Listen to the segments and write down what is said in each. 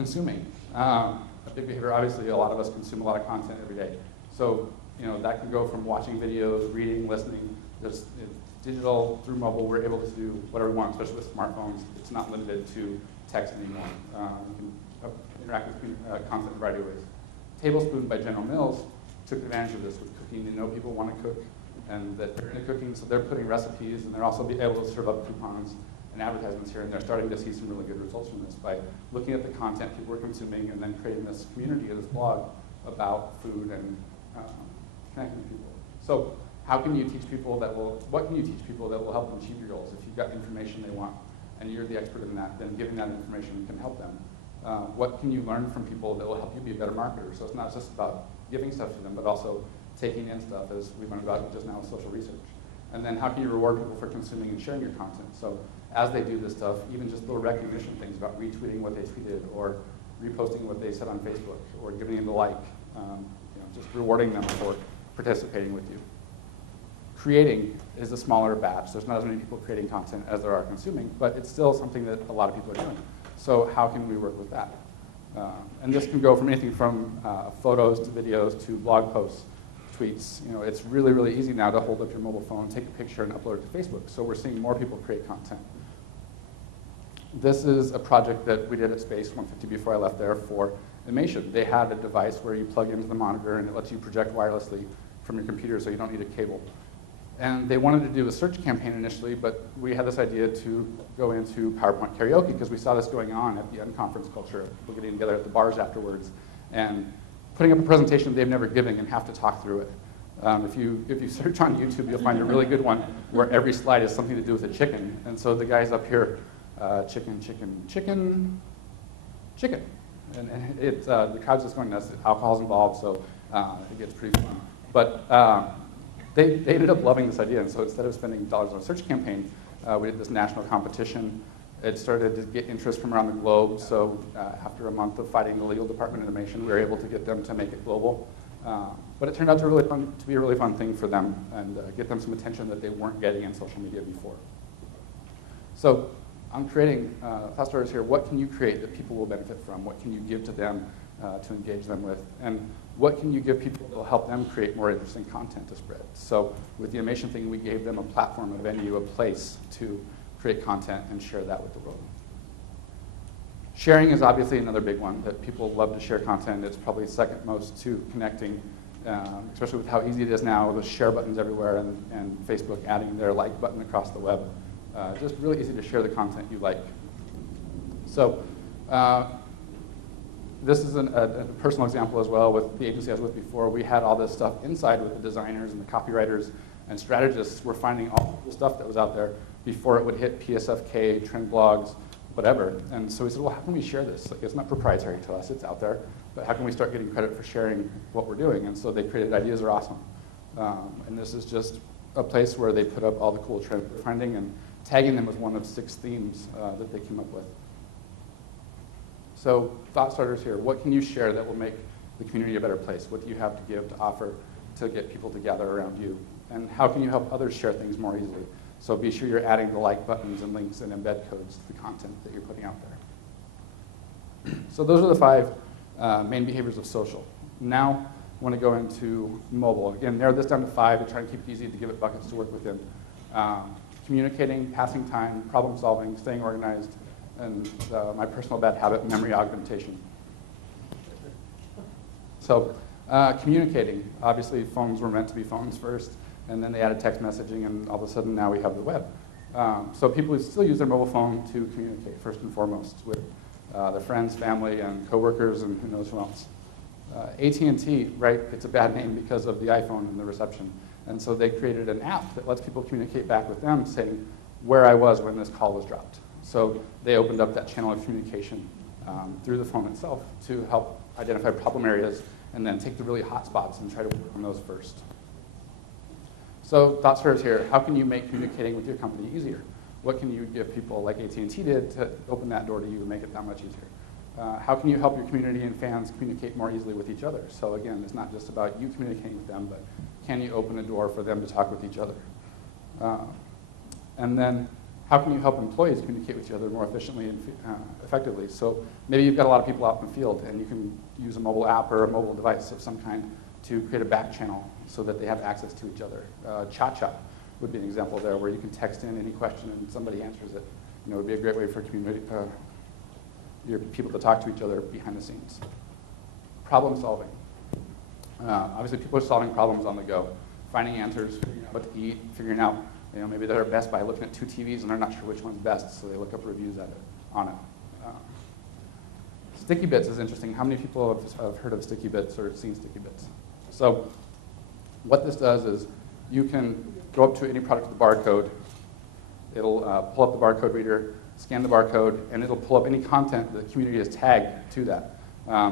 Consuming. A big behavior, obviously, a lot of us consume a lot of content every day. So, that can go from watching videos, reading, listening. There's digital through mobile. We're able to do whatever we want, especially with smartphones. It's not limited to text anymore. You can interact with content in a variety of ways. Tablespoon by General Mills took advantage of this with cooking. They know people want to cook and that they're into cooking, so they're putting recipes, and they're also able to serve up coupons and advertisements here, and they're starting to see some really good results from this by looking at the content people are consuming and then creating this community, this blog about food and connecting with people. So how can you teach people what can you teach people that will help them achieve your goals? If you've got the information they want and you're the expert in that, then giving that information can help them. What can you learn from people that will help you be a better marketer? So it's not just about giving stuff to them, but also taking in stuff, as we learned about just now with social research. And then how can you reward people for consuming and sharing your content? So as they do this stuff, even just little recognition things about retweeting what they tweeted or reposting what they said on Facebook or giving them the like, just rewarding them for participating with you. Creating is a smaller batch. There's not as many people creating content as there are consuming, but it's still something that a lot of people are doing. So how can we work with that? And this can go from anything from photos to videos to blog posts, tweets. It's really, really easy now to hold up your mobile phone, take a picture, and upload it to Facebook. So we're seeing more people create content. This is a project that we did at Space 150 before I left there for animation. They had a device where you plug into the monitor and it lets you project wirelessly from your computer so you don't need a cable. And they wanted to do a search campaign initially, but we had this idea to go into PowerPoint karaoke because we saw this going on at the unconference culture, people getting together at the bars afterwards and putting up a presentation they've never given and have to talk through it. If you search on YouTube, you'll find a really good one where every slide has something to do with a chicken. And so the guy's up here, chicken, chicken, chicken, chicken. And the crowd's just going nuts. Alcohol's involved, so it gets pretty fun. But they ended up loving this idea, and so instead of spending dollars on a search campaign, we did this national competition. It started to get interest from around the globe, so after a month of fighting the legal department of animation, we were able to get them to make it global. But it turned out to be a really fun thing for them and get them some attention that they weren't getting in social media before. So I'm creating thought starters here. What can you create that people will benefit from? What can you give to them to engage them with? And what can you give people that will help them create more interesting content to spread? So with the animation thing, we gave them a platform, a venue, a place to create content and share that with the world. Sharing is obviously another big one that people love to share content. It's probably second most to connecting, especially with how easy it is now with share buttons everywhere and Facebook adding their like button across the web. Just really easy to share the content you like. So this is a personal example as well with the agency I was with before. We had all this stuff inside with the designers and the copywriters and strategists were finding all the stuff that was out there before it would hit PSFK, trend blogs, whatever. And so we said, well, how can we share this? Like, it's not proprietary to us, it's out there, but how can we start getting credit for sharing what we're doing? And so they created Ideas Are Awesome. And this is just a place where they put up all the cool trends they're finding, and tagging them was one of 6 themes that they came up with. So thought starters here. What can you share that will make the community a better place? What do you have to give, to offer, to get people to gather around you? And how can you help others share things more easily? So be sure you're adding the like buttons and links and embed codes to the content that you're putting out there. So those are the 5 main behaviors of social. Now I want to go into mobile. Again, narrow this down to 5 to try and keep it easy to give it buckets to work within. Communicating, passing time, problem solving, staying organized, and my personal bad habit, memory augmentation. So communicating, obviously phones were meant to be phones first, and then they added text messaging, and all of a sudden now we have the web. So people still use their mobile phone to communicate first and foremost with their friends, family, and coworkers, and who knows who else. AT&T, right, it's a bad name because of the iPhone and the reception. And so they created an app that lets people communicate back with them saying where I was when this call was dropped. So they opened up that channel of communication through the phone itself to help identify problem areas and then take the really hot spots and try to work on those first. So thought starters here, how can you make communicating with your company easier? What can you give people like AT&T did to open that door to you and make it that much easier? How can you help your community and fans communicate more easily with each other? So again, it's not just about you communicating with them, but can you open a door for them to talk with each other? And then how can you help employees communicate with each other more efficiently and effectively? So maybe you've got a lot of people out in the field, and you can use a mobile app or a mobile device of some kind to create a back channel so that they have access to each other. Cha-cha would be an example there, where you can text in any question and somebody answers it. It would be a great way for community, your people to talk to each other behind the scenes. Problem solving. Obviously, people are solving problems on the go, finding answers, figuring out what to eat, figuring out, maybe they're at Best Buy looking at 2 TVs and they're not sure which one's best, so they look up reviews on it. Sticky bits is interesting. How many people have heard of sticky bits or seen sticky bits? So what this does is you can go up to any product with a barcode. It'll pull up the barcode reader, scan the barcode, and it'll pull up any content that the community has tagged to that.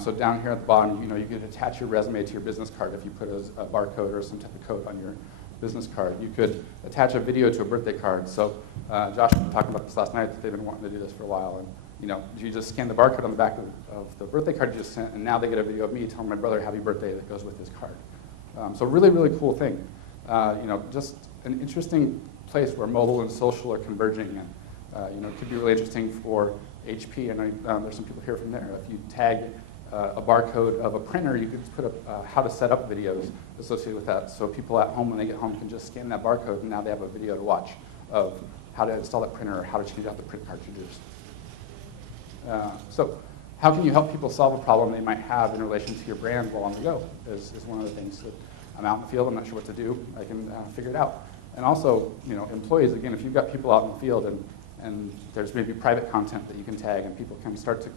So down here at the bottom, you could attach your resume to your business card if you put a barcode or some type of code on your business card. You could attach a video to a birthday card. So Josh was talking about this last night, that they've been wanting to do this for a while. And you just scan the barcode on the back of the birthday card you just sent, and now they get a video of me telling my brother happy birthday that goes with his card. So really, really cool thing. Just an interesting place where mobile and social are converging, and it could be really interesting for HP. I know there's some people here from there. If you tag a barcode of a printer, you could put how to set up videos associated with that, so people at home, when they get home, can just scan that barcode, and now they have a video to watch of how to install that printer or how to change out the print cartridges. So how can you help people solve a problem they might have in relation to your brand while on the go is one of the things that I'm out in the field, I'm not sure what to do, I can figure it out. And also, employees, again, if you've got people out in the field and there's maybe private content that you can tag, and people can start to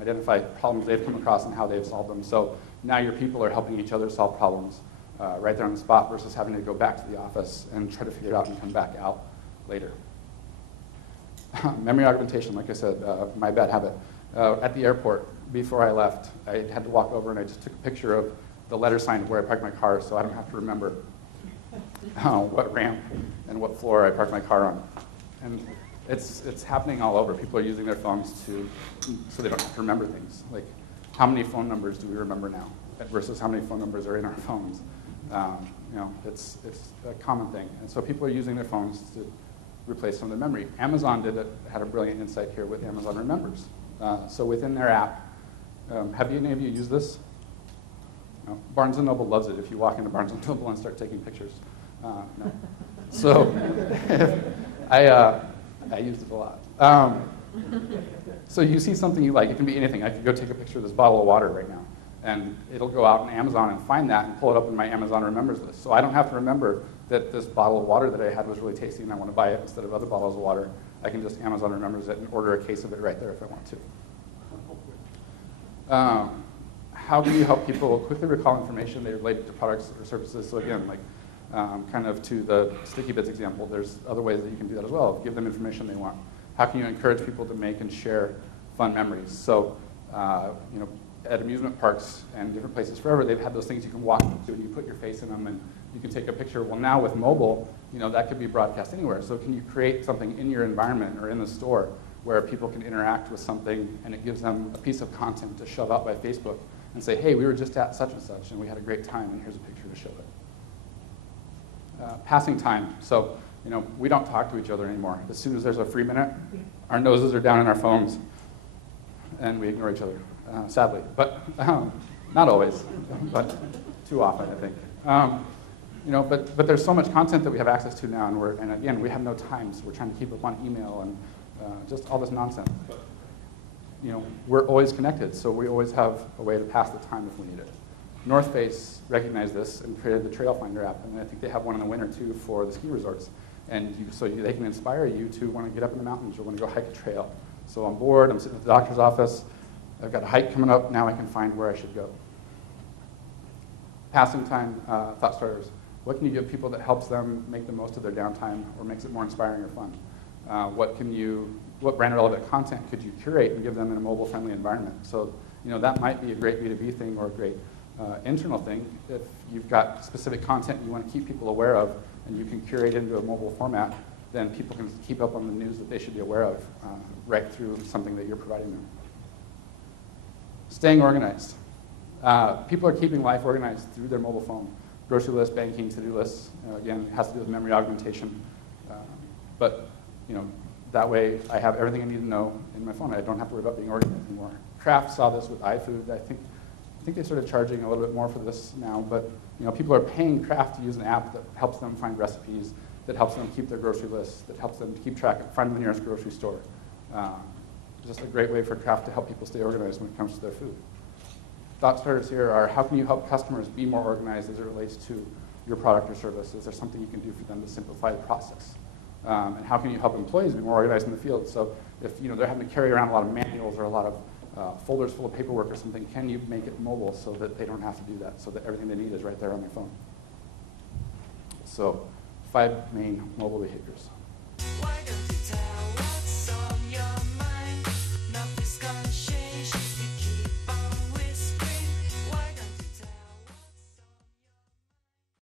identify problems they've come across and how they've solved them. So now your people are helping each other solve problems right there on the spot versus having to go back to the office and try to figure it out and come back out later. Memory augmentation, like I said, my bad habit. At the airport, before I left, I had to walk over and I just took a picture of the letter sign where I parked my car so I don't have to remember what ramp and what floor I parked my car on. And it's happening all over. People are using their phones so they don't have to remember things. Like, how many phone numbers do we remember now versus how many phone numbers are in our phones? It's a common thing. And so people are using their phones to replace some of the memory. Amazon had a brilliant insight here with Amazon Remembers. So within their app, have any of you used this? No? Barnes & Noble loves it if you walk into Barnes & Noble and start taking pictures. No. So I used it a lot. So you see something you like. It can be anything. I could go take a picture of this bottle of water right now, and it'll go out on Amazon and find that and pull it up in my Amazon Remembers list. So I don't have to remember that this bottle of water that I had was really tasty and I want to buy it instead of other bottles of water. I can just Amazon Remembers it and order a case of it right there if I want to. How can you help people quickly recall information they relate to products or services? So again, like kind of to the sticky bits example, there's other ways that you can do that as well. Give them information they want. How can you encourage people to make and share fun memories? So at amusement parks and different places forever, they've had those things you can walk to and you put your face in them and you can take a picture. Well, now with mobile, that could be broadcast anywhere. So can you create something in your environment or in the store where people can interact with something and it gives them a piece of content to shove out by Facebook and say, hey, we were just at such and such and we had a great time and here's a picture to show it. Passing time. So, we don't talk to each other anymore. As soon as there's a free minute, our noses are down in our phones and we ignore each other, sadly. But not always, but too often, I think. But there's so much content that we have access to now, and again, we have no time, so we're trying to keep up on email and just all this nonsense. But we're always connected, so we always have a way to pass the time if we need it. North Face recognized this and created the Trail Finder app, and I think they have one in the winter too for the ski resorts. And they can inspire you to want to get up in the mountains or want to go hike a trail. So I'm bored, I'm sitting at the doctor's office, I've got a hike coming up, now I can find where I should go. Passing time, thought starters. What can you give people that helps them make the most of their downtime or makes it more inspiring or fun? What brand relevant content could you curate and give them in a mobile friendly environment? So that might be a great B2B thing or a great internal thing. If you've got specific content you want to keep people aware of and you can curate into a mobile format, then people can keep up on the news that they should be aware of right through something that you're providing them. Staying organized. People are keeping life organized through their mobile phone. Grocery list, banking, to-do lists. Again, it has to do with memory augmentation. But That way, I have everything I need to know in my phone. I don't have to worry about being organized anymore. Kraft saw this with iFood. I think they started charging a little bit more for this now, but people are paying Kraft to use an app that helps them find recipes, that helps them keep their grocery lists, that helps them keep track, find the nearest grocery store. Just a great way for Kraft to help people stay organized when it comes to their food. Thought starters here are, how can you help customers be more organized as it relates to your product or service? Is there something you can do for them to simplify the process? And how can you help employees be more organized in the field? So if they're having to carry around a lot of manuals or a lot of folders full of paperwork or something, can you make it mobile so that they don't have to do that, so that everything they need is right there on their phone? So 5 main mobile behaviors.